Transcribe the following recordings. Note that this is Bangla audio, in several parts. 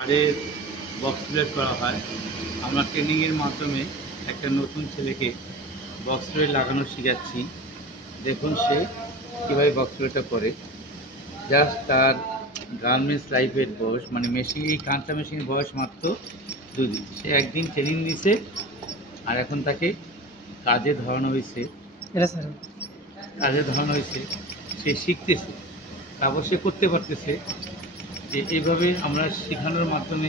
তাদের বক্স প্লেট করা হয়। আমরা ট্রেনিংয়ের মাধ্যমে একটা নতুন ছেলেকে বক্স প্লেট লাগানো শেখাচ্ছি। দেখুন সে কীভাবে বক্স প্লেটটা করে। জাস্ট তার গার্মেন্টস লাইফের বয়স মানে মেশিন, এই কাঁচা মেশিনের বয়স মাত্র 2 দিন। সে একদিন ট্রেনিং দিছে আর এখন তাকে কাজে ধরানো হয়েছে। সে শিখতেছে, তারপর সে করতে পারতেছে। যে এইভাবে আমরা শেখানোর মাধ্যমে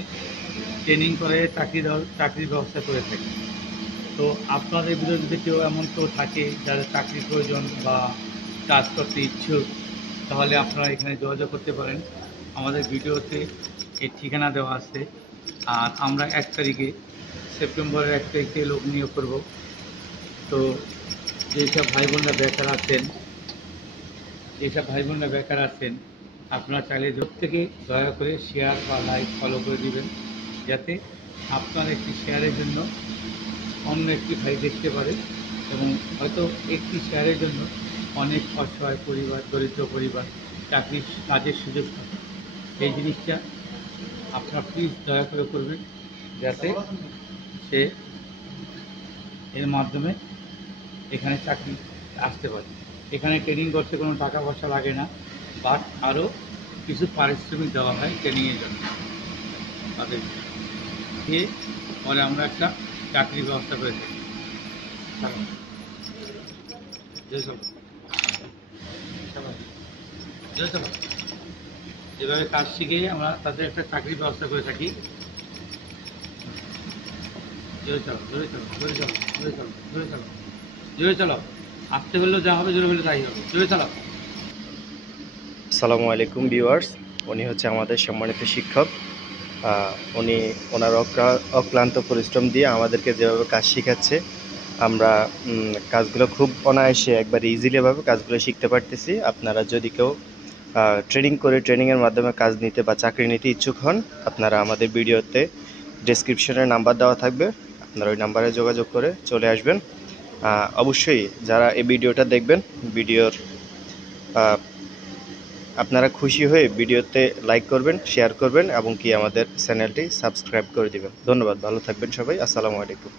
ট্রেনিং করে চাকরির ব্যবস্থা করে থাকি। তো আপনাদের ভিতরে যদি কেউ এমন কেউ থাকে যাদের চাকরির প্রয়োজন বা কাজ করতে ইচ্ছুক, তাহলে আপনারা এখানে যোগাযোগ করতে পারেন। আমাদের ভিডিওতে এর ঠিকানা দেওয়া আছে। আর আমরা সেপ্টেম্বরের 1 তারিখে লোক নিয়োগ করব। তো যেসব ভাই বোনরা বেকার আছেন আপনারা চাইলে থেকে দয়া করে শেয়ার বা লাইক ফলো করে দিবেন, যাতে আপনার একটি শেয়ারের জন্য অন্য একটি ভাই দেখতে পারে এবং হয়তো একটি শেয়ারের জন্য অনেক অসহায় পরিবার, দরিদ্র পরিবার কাজের সুযোগ থাকে। এই জিনিসটা আপনারা প্লিজ দয়া করে করবেন, যাতে সে এর মাধ্যমে এখানে চাকরি আসতে পারে। এখানে ট্রেনিং করতে কোনো টাকা পয়সা লাগে না, বাট আরও কিছু পারিশ্রমিক দেওয়া হয় ট্রেনিংয়ের জন্য তাদের। দিয়ে পরে আমরা একটা চাকরির ব্যবস্থা করে থাকি। যেভাবে কাজ শিখে আমরা তাদের একটা চাকরির ব্যবস্থা করে থাকি। জোরে চলো, আসতে হলেও যা হবে, জোরে হলে তাই হবে। জোরে চলো। আসসালামু আলাইকুম ভিউয়ার্স। উনি হচ্ছে আমাদের সম্মানিত শিক্ষক। উনি ওনার অক্লান্ত পরিশ্রম দিয়ে আমাদেরকে যেভাবে কাজ শেখাচ্ছে, আমরা কাজগুলো খুব অনায়াসে একবার ইজিলিভাবে কাজগুলো শিখতে পারতেছি। আপনারা যদি কেউ ট্রেনিংয়ের মাধ্যমে কাজ নিতে বা চাকরি নিতে ইচ্ছুক হন, আপনারা আমাদের ভিডিওতে ডেসক্রিপশনে নাম্বার দেওয়া থাকবে, আপনারা ওই নাম্বারে যোগাযোগ করে চলে আসবেন। অবশ্যই যারা এই ভিডিওটা দেখবেন, আপনারা খুশি হয়ে ভিডিওতে লাইক করবেন, শেয়ার করবেন এবং কি আমাদের চ্যানেলটি সাবস্ক্রাইব করে দিবেন। ধন্যবাদ, ভালো থাকবেন সবাই। আসসালামু আলাইকুম।